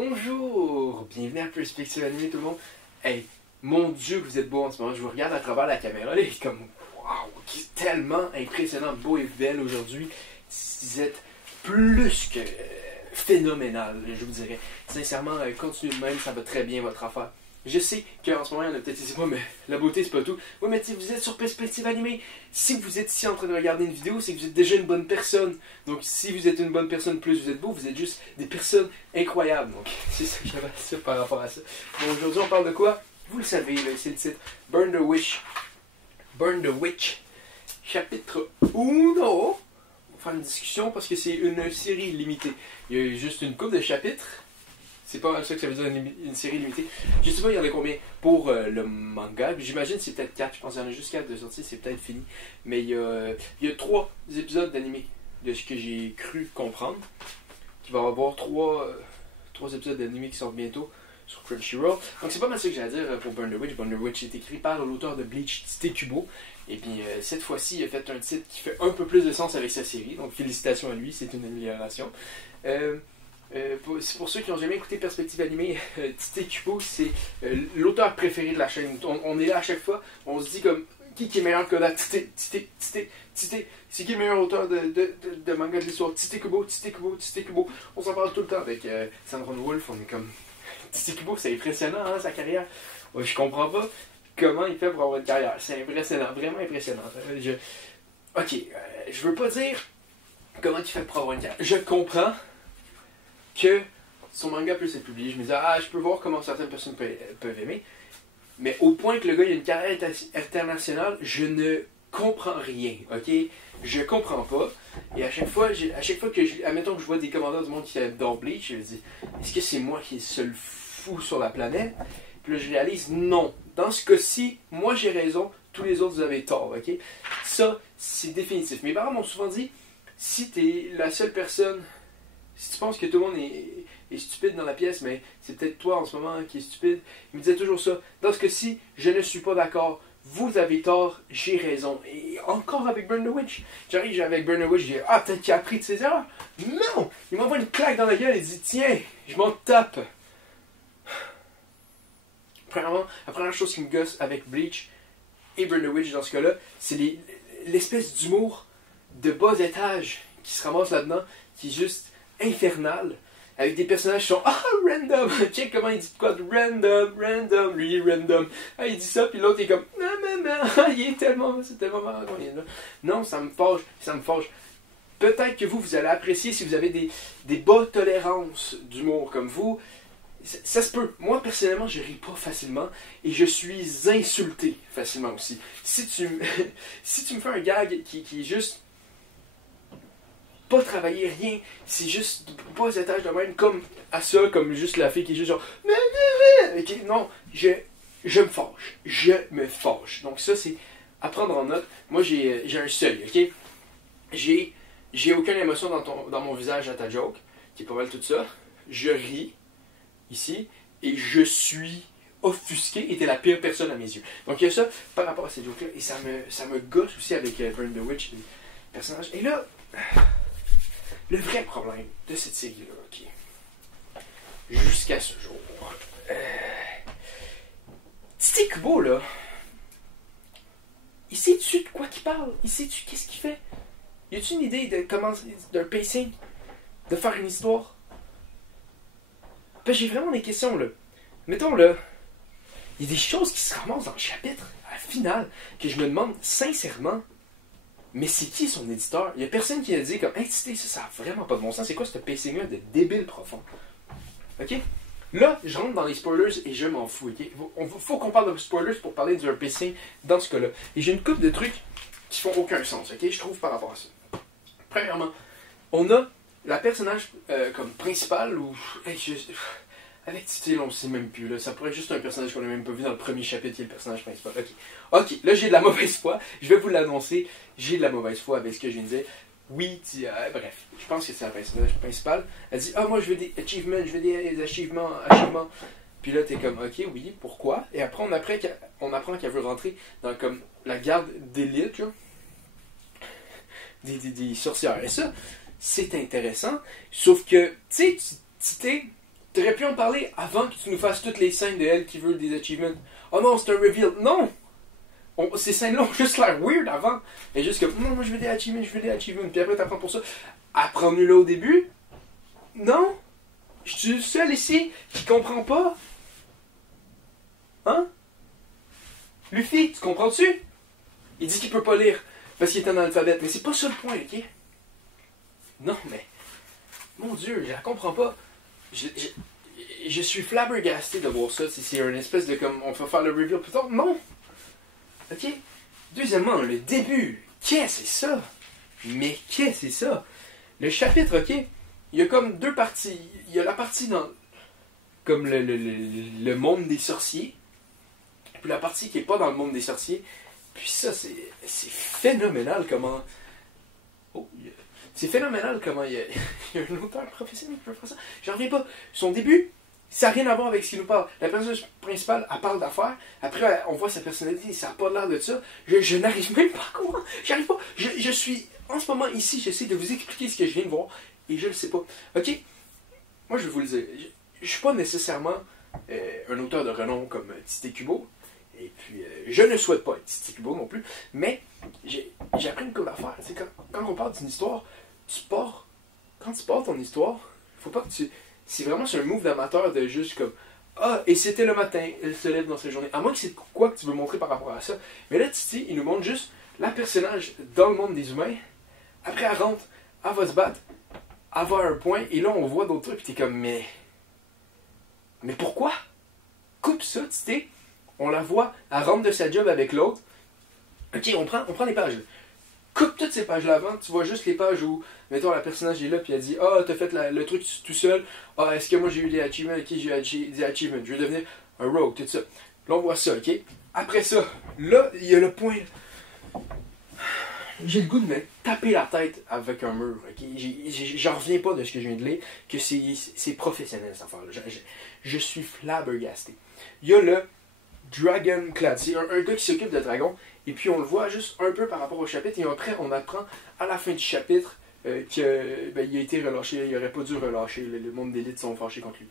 Bonjour, bienvenue à Perspective Animée tout le monde. Hey, mon Dieu que vous êtes beau en ce moment, je vous regarde à travers la caméra, là, et comme, waouh, tellement impressionnant, beau et belle aujourd'hui. Vous êtes plus que phénoménal, je vous dirais. Sincèrement, continuez de même, ça va très bien votre affaire. Je sais qu'en ce moment, il y en a peut-être ici, mais la beauté, c'est pas tout. Oui, mais vous êtes sur Perspective Animée. Si vous êtes ici en train de regarder une vidéo, c'est que vous êtes déjà une bonne personne. Donc, si vous êtes une bonne personne, plus vous êtes beau, vous êtes juste des personnes incroyables. Donc, c'est ça que j'avais à dire par rapport à ça. Bon, aujourd'hui, on parle de quoi? Vous le savez, c'est le titre. Burn the Witch. Burn the Witch. Chapitre 1. On va faire une discussion parce que c'est une série limitée. Il y a juste une couple de chapitres. C'est pas ça que ça veut dire une série limitée. Je sais pas, il y en a combien pour le manga. J'imagine que c'est peut-être 4. Je pense qu'il y en a juste 4 de sortie. C'est peut-être fini. Mais il y a 3 épisodes d'animé de ce que j'ai cru comprendre. Il va y avoir 3 épisodes d'animé qui sortent bientôt sur Crunchyroll. Donc c'est pas mal ça que j'ai à dire pour Burn the Witch. Burn the Witch est écrit par l'auteur de Bleach, Tite Kubo. Et puis cette fois-ci, il a fait un titre qui fait un peu plus de sens avec sa série. Donc félicitations à lui, c'est une amélioration. C'est pour ceux qui n'ont jamais écouté Perspective Animée, Tite Kubo, c'est l'auteur préféré de la chaîne. On est là à chaque fois, on se dit comme qui est meilleur que la Tite. C'est qui le meilleur auteur de manga de l'histoire? Tite Kubo. On s'en parle tout le temps avec Sandron Wolf, on est comme Tite Kubo, c'est impressionnant hein, sa carrière. Ouais, je comprends pas comment il fait pour avoir une carrière. C'est impressionnant, vraiment impressionnant. Ok, je veux pas dire comment il fait pour avoir une carrière. Je comprends que son manga peut être publié. Je me disais, je peux voir comment certaines personnes peuvent aimer. Mais au point que le gars il a une carrière internationale, je ne comprends rien, ok? Je comprends pas. Et à chaque fois que admettons que je vois des commentaires du monde qui adore Bleach, je me dis, est-ce que c'est moi qui est le seul fou sur la planète? Puis là, je réalise, non. Dans ce cas-ci, moi j'ai raison, tous les autres vous avez tort, ok? Ça, c'est définitif. Mes parents m'ont souvent dit, si t'es la seule personne, si tu penses que tout le monde est stupide dans la pièce, mais c'est peut-être toi en ce moment qui est stupide. Il me disait toujours ça. Dans ce cas-ci, je ne suis pas d'accord. Vous avez tort, j'ai raison. Et encore avec Burn the Witch. J'arrive avec Burn the Witch, je dis peut-être qu'il a appris de ses erreurs. Non! Il m'envoie une claque dans la gueule et dit tiens, je m'en tape. Premièrement, la première chose qui me gosse avec Bleach et Burn the Witch dans ce cas-là, c'est l'espèce d'humour de bas étage qui se ramasse là-dedans, qui est juste infernal, avec des personnages qui sont random, check comment il dit quoi de random, lui il est random, il dit ça, puis l'autre est comme non, c'est tellement marrant qu'on est là. Non, ça me fâche. Peut-être que vous allez apprécier si vous avez des bas tolérances d'humour comme vous, ça se peut. Moi personnellement je ris pas facilement et je suis insulté facilement aussi. Si tu me fais un gag qui est juste pas travailler rien, c'est juste pas des étages de même comme à ça, comme juste la fille qui est juste genre okay, non, je me fâche. Donc ça c'est à prendre en note. Moi j'ai un seuil, ok? J'ai aucune émotion dans mon visage à ta joke, qui est pas mal tout ça. Je ris ici et je suis offusqué et t'es la pire personne à mes yeux. Donc il y a ça par rapport à ces jokes là et ça me gosse aussi avec Burn the Witch, les personnages. Et là le vrai problème de cette série-là, ok, jusqu'à ce jour, Tite Kubo, là, il sait-tu de quoi qu'il parle? Il sait-tu qu'est-ce qu'il fait? Y a-tu une idée d'un pacing? De faire une histoire? J'ai vraiment des questions, là. Mettons, là, il y a des choses qui se ramassent dans le chapitre, à la finale, que je me demande sincèrement, mais c'est qui son éditeur? Il n'y a personne qui a dit comme hey, ça n'a vraiment pas de bon sens. C'est quoi ce pacing-là de débile profond? Ok? Là, je rentre dans les spoilers et je m'en fous. Okay? Faut qu'on parle de spoilers pour parler du pacing dans ce cas-là. Et j'ai une couple de trucs qui font aucun sens, ok? Je trouve par rapport à ça. Premièrement, on a la personnage comme principale ou. Avec Tite, on ne sait même plus. Là. Ça pourrait être juste un personnage qu'on n'a même pas vu dans le premier chapitre qui est le personnage principal. Ok, là j'ai de la mauvaise foi. Je vais vous l'annoncer. J'ai de la mauvaise foi avec ce que je viens de dire. Oui, bref, je pense que c'est la personnage principale. Elle dit moi je veux des achievements, je veux des achievements. Puis là t'es comme ok, oui, pourquoi? Et après on apprend qu'elle veut rentrer dans comme la garde d'élite, des sorcières. Et ça, c'est intéressant. Sauf que, tu sais, Tite T'aurais pu en parler avant que tu nous fasses toutes les scènes de elle qui veut des achievements. Oh non, c'est un reveal. Non! Ces scènes-là ont juste l'air weird avant. Et juste comme, non, moi je veux des achievements, je veux des achievements. Puis après, t'apprends pour ça. Apprends-nous là au début? Non? Je suis le seul ici qui comprend pas? Hein? Luffy, tu comprends-tu? Il dit qu'il peut pas lire parce qu'il est en alphabet. Mais c'est pas ça le point, ok? Non, mais... Mon Dieu, je la comprends pas. Je suis flabbergasté de voir ça. C'est une espèce de comme... On va faire le reveal plus tard. Non! Ok? Deuxièmement, le début. Qu'est-ce que c'est ça? Mais qu'est-ce que c'est ça? Le chapitre, ok? Il y a comme deux parties. Il y a la partie dans... Comme le monde des sorciers. Puis la partie qui est pas dans le monde des sorciers. Puis ça, c'est phénoménal comment... Oh, c'est phénoménal comment il y a un auteur professionnel qui peut faire ça. J'en reviens pas. Son début, ça n'a rien à voir avec ce qu'il nous parle. La personnage principale, elle parle d'affaires. Après, on voit sa personnalité, ça n'a pas l'air de ça. Je n'arrive même pas à comprendre. J'arrive pas. Je suis, en ce moment, ici, j'essaie de vous expliquer ce que je viens de voir. Et je ne le sais pas. Ok? Moi, je vais vous le dire. Je ne suis pas nécessairement un auteur de renom comme Tite Kubo. Et puis, je ne souhaite pas être Tite Kubo non plus. Mais, j'ai appris une couple d'affaires. Quand on parle d'une histoire, quand tu pars ton histoire, faut pas que tu... C'est vraiment sur un move d'amateur de juste comme ah, et c'était le matin, elle se lève dans sa journée. À moins que c'est quoi que tu veux montrer par rapport à ça. Mais là, Titi, il nous montre juste la personnage dans le monde des humains. Après, elle rentre, elle va se battre, elle va à un point, et là, on voit d'autres trucs, puis t'es comme, mais pourquoi? Coupe ça, Titi. On la voit, elle rentre de sa job avec l'autre. Ok, on prend les pages. Coupe toutes ces pages-là avant, tu vois juste les pages où, mettons, la personnage est là, puis elle dit ah, t'as fait le truc tout seul. Ah, est-ce que moi j'ai eu des achievements? Ok, j'ai eu des achievements. Je veux devenir un rogue, tout ça. Là, on voit ça, ok? Après ça, là, il y a le point. J'ai le goût de me taper la tête avec un mur, ok? J'en reviens pas de ce que je viens de lire, que c'est professionnel cette affaire-là. Je suis flabbergasté. Il y a le Dragon Clad. C'est un gars qui s'occupe de dragons. Et puis on le voit juste un peu par rapport au chapitre. Et après, on apprend à la fin du chapitre qu'il a été relâché. Il n'aurait pas dû relâcher. Le monde d'élite sont fâchés contre lui.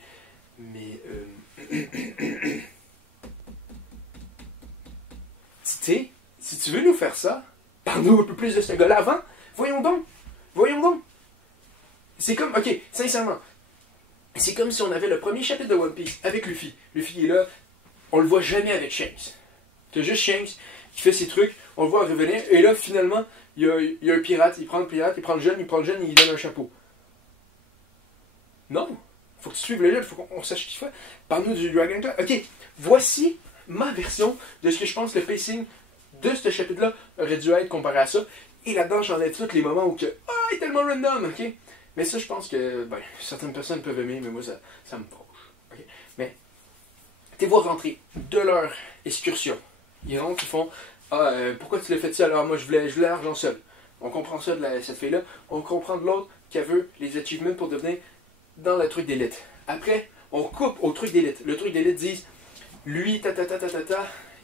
Mais... Tité, si tu veux nous faire ça, parle-nous un peu plus de ce gars-là avant. Voyons donc. Voyons donc. C'est comme... Ok, sincèrement. C'est comme si on avait le premier chapitre de One Piece avec Luffy. Luffy est là. On le voit jamais avec Shanks. T'as juste Shanks qui fait ses trucs, on le voit revenir, et là, finalement, il y a un pirate, il prend le pirate, il prend le jeune, et il donne un chapeau. Non! Faut que tu suives le jeune, faut qu'on sache ce qu'il fait. Parle-nous du Dragon Claw. Ok, voici ma version de ce que je pense le pacing de ce chapitre-là aurait dû être comparé à ça. Et là-dedans, j'enlève tous les moments où que, il est tellement random, ok? Mais ça, je pense que, certaines personnes peuvent aimer, mais moi, ça me fâche. Okay? Mais, t'es voir rentrer de leur excursion. Ils rentrent, ils font pourquoi tu l'as fait seul? Alors moi je voulais l'argent seul. On comprend ça de cette fille-là. On comprend de l'autre qu'elle veut les achievements pour devenir dans le truc d'élite. Après, on coupe au truc d'élite. Le truc d'élite dit lui,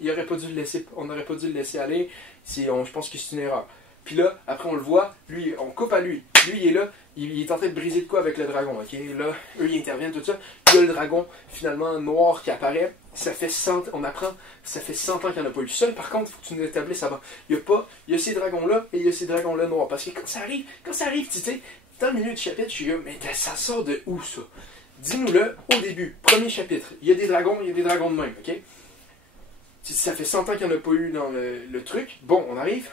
il aurait pas dû le laisser, on n'aurait pas dû le laisser aller. Je pense que c'est une erreur. Puis là, après on le voit, lui, on coupe à lui. Lui, il est là, il est en train de briser de quoi avec le dragon, ok? Là, eux, ils interviennent, tout ça. Puis là, le dragon, finalement, noir qui apparaît. Ça fait 100, on apprend, ça fait 100 ans qu'il n'y en a pas eu. Seul, par contre, il faut que tu nous établisses avant. Il y a ces dragons-là, et il y a ces dragons-là noirs. Parce que quand ça arrive, tu sais, dans le milieu du chapitre, je suis là, mais ça sort de où, ça? Dis-nous-le au début, premier chapitre. Il y a des dragons de même, ok? Ça fait 100 ans qu'il n'y en a pas eu dans le truc. Bon, on arrive.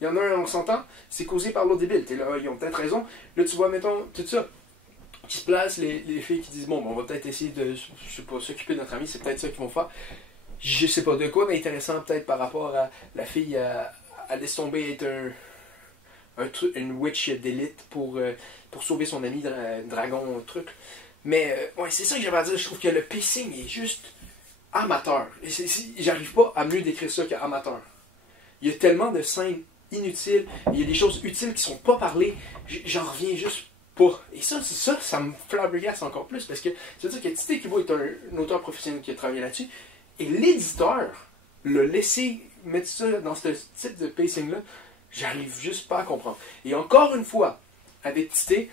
Il y en a un, on s'entend, c'est causé par l'autre débile. T'es là, ils ont peut-être raison. Là, tu vois, mettons, tout ça, qui se place, les filles qui disent, bon, on va peut-être essayer de, je sais pas, s'occuper de notre ami, c'est peut-être ça qu'ils vont faire. Je sais pas de quoi, mais intéressant peut-être par rapport à la fille, à laisse tomber être une witch d'élite pour sauver son ami dragon, un truc. Mais, ouais, c'est ça que j'avais à dire. Je trouve que le pacing est juste amateur. J'arrive pas à mieux décrire ça qu'amateur. Il y a tellement de scènes inutiles, il y a des choses utiles qui sont pas parlées, j'en reviens juste pas. Et ça me flabbergasse encore plus, parce que ça veut dire que Tite Kubo est un auteur professionnel qui a travaillé là-dessus, et l'éditeur l'a laissé mettre ça dans ce type de pacing-là, j'arrive juste pas à comprendre. Et encore une fois, avec Tite,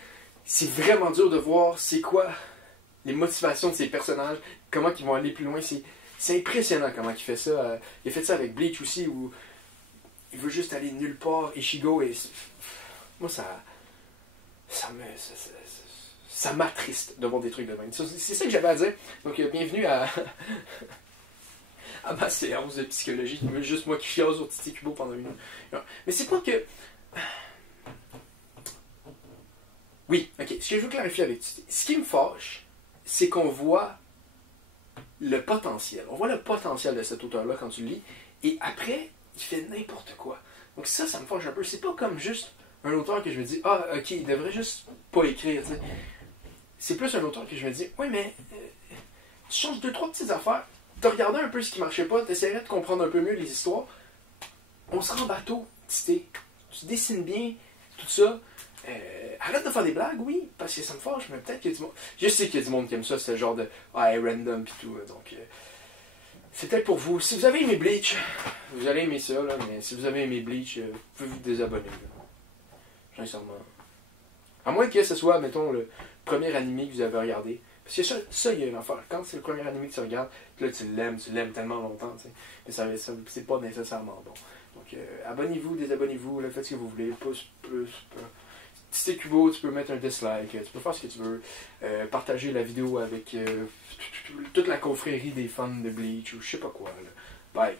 c'est vraiment dur de voir c'est quoi les motivations de ces personnages, comment ils vont aller plus loin. C'est impressionnant comment il fait ça. Il a fait ça avec Bleach aussi, où il veut juste aller nulle part, Ichigo, et moi ça m'attriste de voir des trucs de même. C'est ça que j'avais à dire. Donc bienvenue à à ma séance de psychologie. Juste moi qui chiale sur Tite Kubo pendant une heure. Mais c'est pas que... Oui, ok. Ce que je veux clarifier avec Tite, ce qui me fâche, c'est qu'on voit le potentiel. On voit le potentiel de cet auteur-là quand tu le lis, et après, il fait n'importe quoi. Donc ça me fâche un peu. C'est pas comme juste un auteur que je me dis, ah, ok, il devrait juste pas écrire, tu sais. C'est plus un auteur que je me dis, oui, mais tu changes 2-3 petites affaires, tu regardais un peu ce qui marchait pas, tu essaierais de comprendre un peu mieux les histoires. On se rend bateau, tu dessines bien, tout ça. Arrête de faire des blagues, oui, parce que ça me fâche, mais peut-être qu'il y a du monde. Je sais qu'il y a du monde qui aime ça, ce genre de random pis tout, donc c'est peut-être pour vous. Si vous avez aimé Bleach, vous allez aimer ça, là, mais si vous avez aimé Bleach, vous pouvez vous désabonner, là. Sincèrement. À moins que ce soit, mettons, le premier animé que vous avez regardé. Parce que ça il y a une affaire. Quand c'est le premier animé que tu regardes, là tu l'aimes tellement longtemps, tu sais. Mais ça c'est pas nécessairement bon. Donc abonnez-vous, désabonnez-vous, faites ce que vous voulez, pouce, plus. Si t'es Kubo, tu peux mettre un dislike, tu peux faire ce que tu veux. Partager la vidéo avec toute la confrérie des fans de Bleach ou je sais pas quoi. Là. Bye.